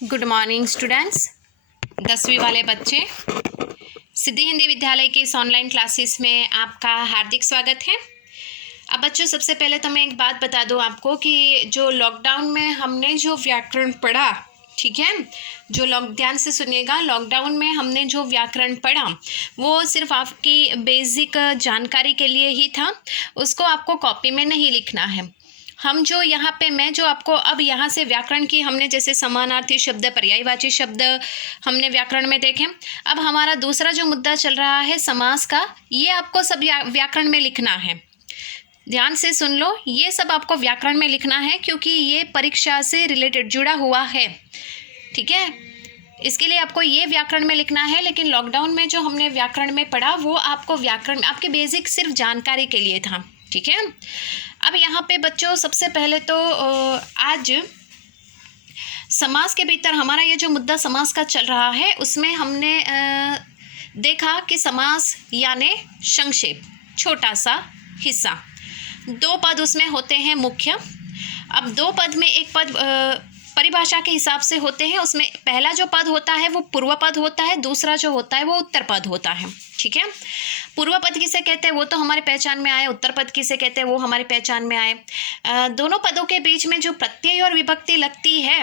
Good morning students. 10वीं वाले बच्चे, सिद्धि हिंदी विद्यालय के इस ऑनलाइन क्लासेस में आपका हार्दिक स्वागत है। अब बच्चों, सबसे पहले तो मैं एक बात बता दूं आपको कि जो लॉकडाउन में हमने जो व्याकरण पढ़ा, ठीक है, जो ध्यान से सुनिएगा, लॉकडाउन में हमने जो व्याकरण पढ़ा वो सिर्फ आपकी बेसिक जानकारी के लिए ही था। उसको आपको कॉपी में नहीं लिखना है। हम जो यहाँ पे मैं जो आपको अब यहाँ से व्याकरण की हमने जैसे समानार्थी शब्द, पर्यायवाची शब्द हमने व्याकरण में देखे। अब हमारा दूसरा जो मुद्दा चल रहा है समास का, ये आपको सब व्याकरण में लिखना है। ध्यान से सुन लो, ये सब आपको व्याकरण में लिखना है क्योंकि ये परीक्षा से रिलेटेड जुड़ा हुआ है, ठीक है। इसके लिए आपको ये व्याकरण में लिखना है। लेकिन लॉकडाउन में जो हमने व्याकरण में पढ़ा वो आपको व्याकरण में आपके बेसिक सिर्फ जानकारी के लिए था, ठीक है। अब यहाँ पे बच्चों, सबसे पहले तो आज समास के भीतर हमारा ये जो मुद्दा समास का चल रहा है उसमें हमने देखा कि समास यानी संक्षेप, छोटा सा हिस्सा। दो पद उसमें होते हैं मुख्य। अब दो पद में एक पद परिभाषा के हिसाब से होते हैं। उसमें पहला जो पद होता है वो पूर्व पद होता है, दूसरा जो होता है वो उत्तर पद होता है, ठीक है। पूर्व पद किसे कहते हैं वो तो हमारे पहचान में आए, उत्तर पद किसे कहते हैं वो हमारी पहचान में आए। दोनों पदों के बीच में जो प्रत्यय और विभक्ति लगती है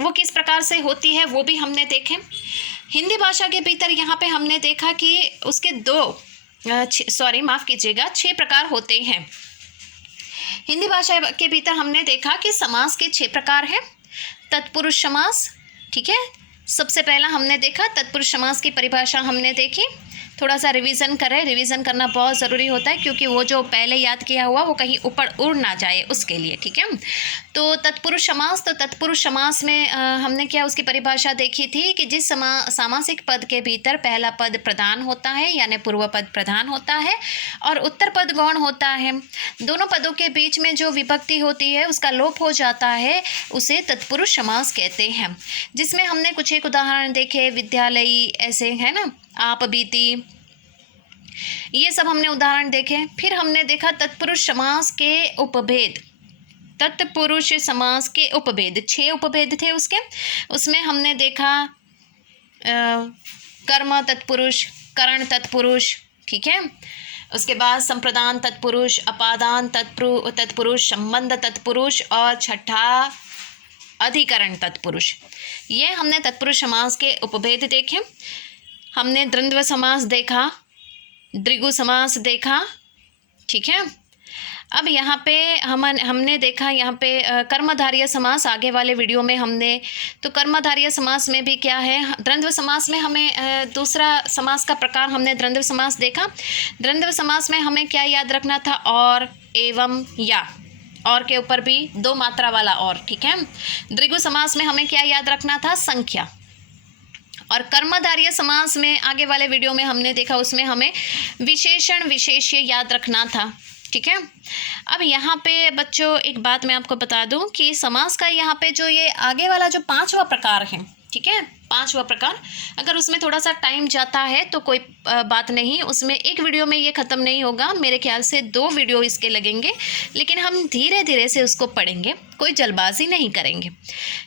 वो किस प्रकार से होती है वो भी हमने देखे। हिंदी भाषा के भीतर यहाँ पे हमने देखा कि उसके माफ़ कीजिएगा, 6 प्रकार होते हैं। हिंदी भाषा के भीतर हमने देखा कि समास के 6 प्रकार हैं। तत्पुरुष समास, ठीक है, सबसे पहला हमने देखा। तत्पुरुष समास की परिभाषा हमने देखी। थोड़ा सा रिवीजन करें, रिवीजन करना बहुत ज़रूरी होता है क्योंकि वो जो पहले याद किया हुआ वो कहीं ऊपर उड़ ना जाए, उसके लिए, ठीक है। तो तत्पुरुष समास, तो तत्पुरुष समास में हमने क्या उसकी परिभाषा देखी थी कि जिस सामासिक पद के भीतर पहला पद प्रधान होता है यानी पूर्व पद प्रधान होता है और उत्तर पद गौण होता है, दोनों पदों के बीच में जो विभक्ति होती है उसका लोप हो जाता है, उसे तत्पुरुष समास कहते हैं। जिसमें हमने कुछ एक उदाहरण देखे, विद्यालयी, ऐसे है ना, आप बीती, ये सब हमने उदाहरण देखे। फिर हमने देखा तत्पुरुष समास के उपभेद। तत्पुरुष समास के उपभेद 6 उपभेद थे उसके। उसमें हमने देखा कर्म तत्पुरुष, करण तत्पुरुष, ठीक है। उसके बाद संप्रदान तत्पुरुष, अपादान तत्पुरुष, संबंध तत्पुरुष और छठा अधिकरण तत्पुरुष। ये हमने तत्पुरुष समास के उपभेद देखे। हमने द्वंद्व समास देखा, द्विगु समास देखा, ठीक है। अब यहाँ पे हमने देखा यहाँ पे कर्मधारय समास, आगे वाले वीडियो में हमने, तो कर्मधारय समास में भी क्या है, द्वंद्व समास में हमें दूसरा समास का प्रकार हमने द्वंद्व समास देखा। द्वंद्व समास में हमें क्या याद रखना था, और, एवं, या, और के ऊपर भी 2 मात्रा वाला और, ठीक है। द्विगु समास में हमें क्या याद रखना था, संख्या। और कर्मधारय समास में आगे वाले वीडियो में हमने देखा, उसमें हमें विशेषण विशेष्य याद रखना था, ठीक है। अब यहाँ पे बच्चों एक बात मैं आपको बता दूं कि समास का यहाँ पे जो ये आगे वाला जो 5वां प्रकार है, ठीक है, 5वां प्रकार, अगर उसमें थोड़ा सा टाइम जाता है तो कोई बात नहीं, उसमें एक वीडियो में ये ख़त्म नहीं होगा, मेरे ख्याल से 2 वीडियो इसके लगेंगे, लेकिन हम धीरे धीरे से उसको पढ़ेंगे, कोई जल्दबाजी नहीं करेंगे।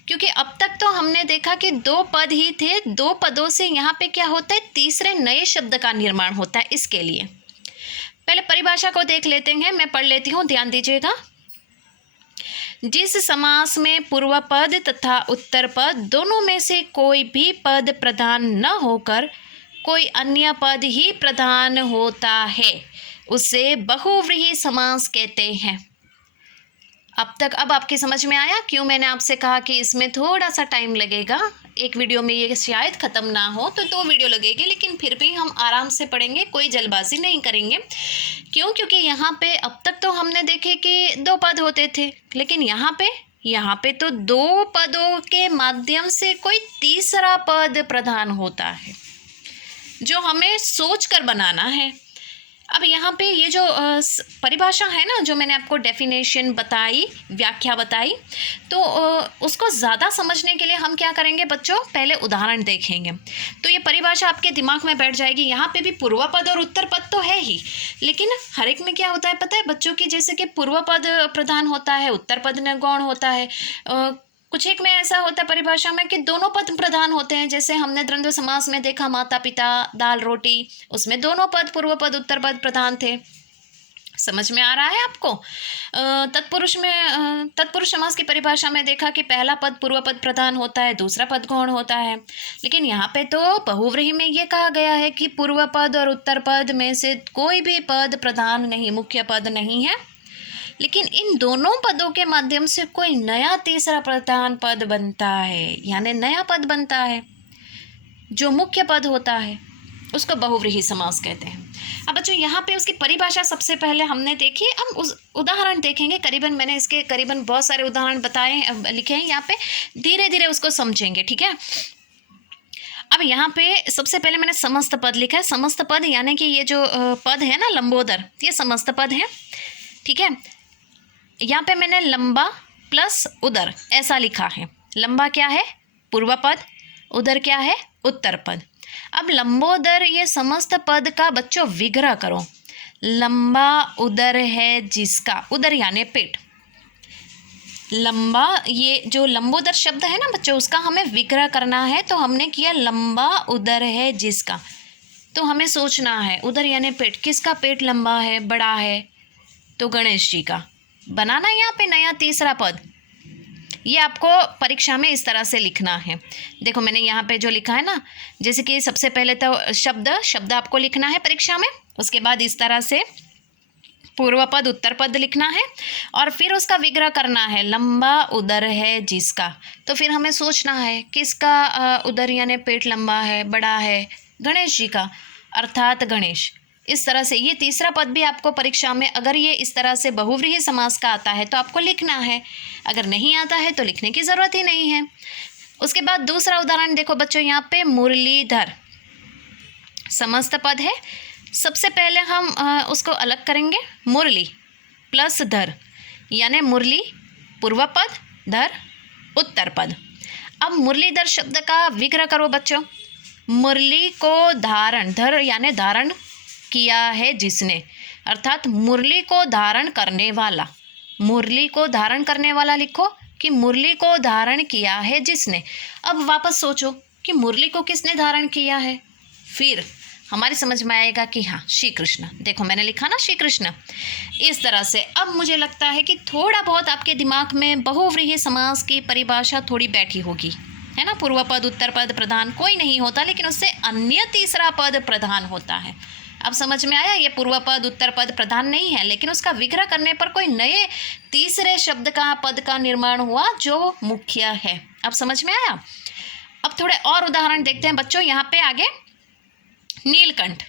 क्योंकि अब तक तो हमने देखा कि 2 पद ही थे, 2 पदों से यहाँ पे क्या होता है, तीसरे नए शब्द का निर्माण होता है। इसके लिए पहले परिभाषा को देख लेते हैं, मैं पढ़ लेती हूँ, ध्यान दीजिएगा। जिस समास में पूर्व पद तथा उत्तर पद दोनों में से कोई भी पद प्रधान न होकर कोई अन्य पद ही प्रधान होता है उसे बहुव्रीहि समास कहते हैं। अब आपकी समझ में आया क्यों मैंने आपसे कहा कि इसमें थोड़ा सा टाइम लगेगा, एक वीडियो में ये शायद ख़त्म ना हो तो 2 वीडियो लगेगी, लेकिन फिर भी हम आराम से पढ़ेंगे, कोई जल्दबाजी नहीं करेंगे। क्यों? क्योंकि यहाँ पे अब तक तो हमने देखे कि 2 पद होते थे, लेकिन यहाँ पे तो 2 पदों के माध्यम से कोई तीसरा पद प्रधान होता है जो हमें सोच कर बनाना है। अब यहाँ पे ये जो परिभाषा है ना, जो मैंने आपको डेफिनेशन बताई, व्याख्या बताई, तो उसको ज़्यादा समझने के लिए हम क्या करेंगे बच्चों, पहले उदाहरण देखेंगे तो ये परिभाषा आपके दिमाग में बैठ जाएगी। यहाँ पे भी पूर्व पद और उत्तर पद तो है ही, लेकिन हर एक में क्या होता है पता है बच्चों की, जैसे कि पूर्व पद प्रधान होता है, उत्तर पद गौण होता है, कुछ एक में ऐसा होता है परिभाषा में कि दोनों पद प्रधान होते हैं, जैसे हमने द्वंद्व समास में देखा माता पिता दाल रोटी, उसमें दोनों पद पूर्व पद उत्तर पद प्रधान थे। समझ में आ रहा है आपको? तत्पुरुष समास की परिभाषा में देखा कि पहला पद पूर्व पद प्रधान होता है, दूसरा पद गौण होता है। लेकिन यहाँ पे तो बहुव्रीहि में ये कहा गया है कि पूर्व पद और उत्तर पद में से कोई भी पद प्रधान नहीं, मुख्य पद नहीं है। लेकिन इन दोनों पदों के माध्यम से कोई नया तीसरा प्रधान पद बनता है, यानी नया पद बनता है जो मुख्य पद होता है, उसको बहुव्रीहि समास कहते हैं। अब बच्चों यहाँ पे उसकी परिभाषा सबसे पहले हमने देखी, हम उस उदाहरण देखेंगे। करीबन मैंने इसके करीबन बहुत सारे उदाहरण बताए लिखे हैं यहाँ पे, धीरे धीरे उसको समझेंगे, ठीक है। अब यहाँ पे सबसे पहले मैंने समस्त पद लिखा है। समस्त पद यानी कि ये जो पद है ना लंबोदर, ये समस्त पद है, ठीक है। यहाँ पे मैंने लंबा प्लस उदर ऐसा लिखा है। लंबा क्या है? पूर्व पद। उदर क्या है? उत्तर पद। अब लंबोदर ये समस्त पद का बच्चों विग्रह करो। लंबा उदर है जिसका, उदर यानी पेट, लंबा, ये जो लंबोदर शब्द है ना बच्चों, उसका हमें विग्रह करना है। तो हमने किया लंबा उदर है जिसका। तो हमें सोचना है उदर यानी पेट, किसका पेट लंबा है, बड़ा है? तो गणेश जी का। बनाना यहाँ पे नया तीसरा पद, ये आपको परीक्षा में इस तरह से लिखना है। देखो मैंने यहाँ पे जो लिखा है ना, जैसे कि सबसे पहले तो शब्द आपको लिखना है परीक्षा में, उसके बाद इस तरह से पूर्व पद उत्तर पद लिखना है और फिर उसका विग्रह करना है, लंबा उदर है जिसका। तो फिर हमें सोचना है किसका उदर यानी पेट लंबा है, बड़ा है? गणेश जी का, अर्थात गणेश। इस तरह से ये तीसरा पद भी आपको परीक्षा में अगर ये इस तरह से बहुव्रीहि समास का आता है तो आपको लिखना है, अगर नहीं आता है तो लिखने की ज़रूरत ही नहीं है। उसके बाद दूसरा उदाहरण देखो बच्चों, यहाँ पे मुरलीधर समस्त पद है। सबसे पहले हम उसको अलग करेंगे, मुरली प्लस धर यानी मुरली पूर्व पद, धर उत्तर पद। अब मुरलीधर शब्द का विग्रह करो बच्चों। मुरली को धारण, धर यानी धारण किया है जिसने, अर्थात मुरली को धारण करने वाला। मुरली को धारण करने वाला लिखो कि मुरली को धारण किया है जिसने। अब वापस सोचो कि मुरली को किसने धारण किया है, फिर हमारी समझ में आएगा कि हाँ श्री कृष्ण। देखो मैंने लिखा ना श्री कृष्ण, इस तरह से। अब मुझे लगता है कि थोड़ा बहुत आपके दिमाग में बहुव्रीहि समास की परिभाषा थोड़ी बैठी होगी, है ना। पूर्व पद उत्तर पद प्रधान कोई नहीं होता, लेकिन उससे अन्य तीसरा पद प्रधान होता है। अब समझ में आया? ये पूर्व पद उत्तर पद प्रधान नहीं है, लेकिन उसका विग्रह करने पर कोई नए तीसरे शब्द का पद का निर्माण हुआ जो मुख्य है। अब समझ में आया? अब थोड़े और उदाहरण देखते हैं बच्चों। यहाँ पे आगे नीलकंठ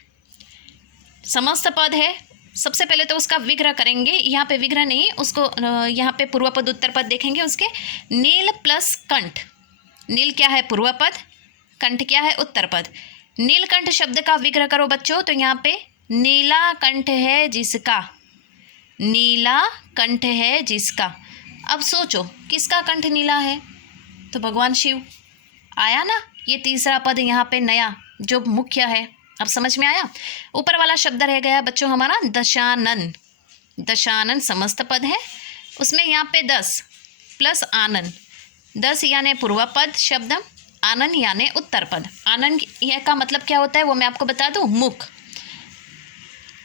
समस्त पद है। सबसे पहले तो उसका विग्रह करेंगे, यहाँ पे विग्रह नहीं, उसको यहाँ पे पूर्व पद उत्तर पद देखेंगे उसके। नील प्लस कंठ, नील क्या है? पूर्व पद, कंठ क्या है? उत्तर पद। नीलकंठ शब्द का विग्रह करो बच्चों, तो यहाँ पे नीला कंठ है जिसका, नीला कंठ है जिसका। अब सोचो किसका कंठ नीला है? तो भगवान शिव। आया ना ये तीसरा पद यहाँ पे नया जो मुख्य है। अब समझ में आया? ऊपर वाला शब्द रह गया बच्चों हमारा दशानन। दशानन समस्त पद है, उसमें यहाँ पे 10 प्लस आनन, 10 यानी पूर्व पद शब्द, आनन यानी उत्तर पद। आनन यह का मतलब क्या होता है वो मैं आपको बता दूं, मुख।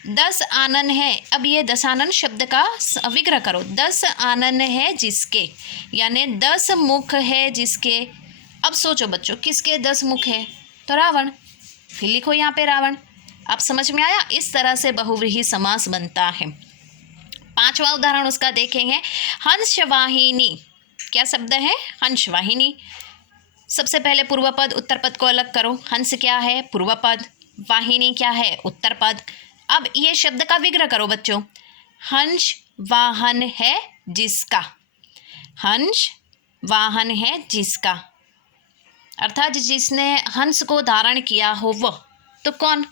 10 आनन है। अब ये दशानन शब्द का विग्रह करो। 10 आनन है जिसके, यानी 10 मुख है जिसके। अब सोचो बच्चों किसके 10 मुख है? तो रावण। फिर लिखो यहाँ पे रावण। अब समझ में आया? इस तरह से बहुव्रीहि समास बनता है। पांचवा उदाहरण उसका देखेंगे, हंसवाहिनी। क्या शब्द है? हंसवाहिनी। सबसे पहले पूर्व पद उत्तर पद को अलग करो। हंस क्या है? पूर्व पद। वाहिनी क्या है? उत्तर पद। अब ये शब्द का विग्रह करो बच्चों। हंस वाहन है जिसका, हंस वाहन है जिसका, अर्थात जिसने हंस को धारण किया हो वह। तो कौन?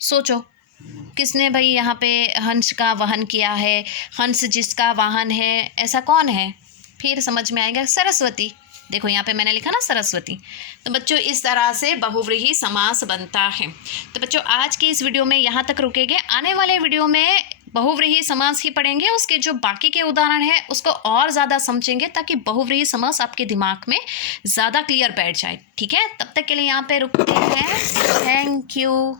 सोचो किसने भाई यहाँ पे हंस का वहन किया है? हंस जिसका वाहन है, ऐसा कौन है? फिर समझ में आएगा, सरस्वती। देखो यहाँ पे मैंने लिखा ना सरस्वती। तो बच्चों इस तरह से बहुव्रीहि समास बनता है। तो बच्चों आज की इस वीडियो में यहाँ तक रुकेंगे। आने वाले वीडियो में बहुव्रीहि समास ही पढ़ेंगे, उसके जो बाकी के उदाहरण है उसको और ज़्यादा समझेंगे ताकि बहुव्रीहि समास आपके दिमाग में ज़्यादा क्लियर बैठ जाए। ठीक है, तब तक के लिए यहाँ पे रुकते हैं। Thank you.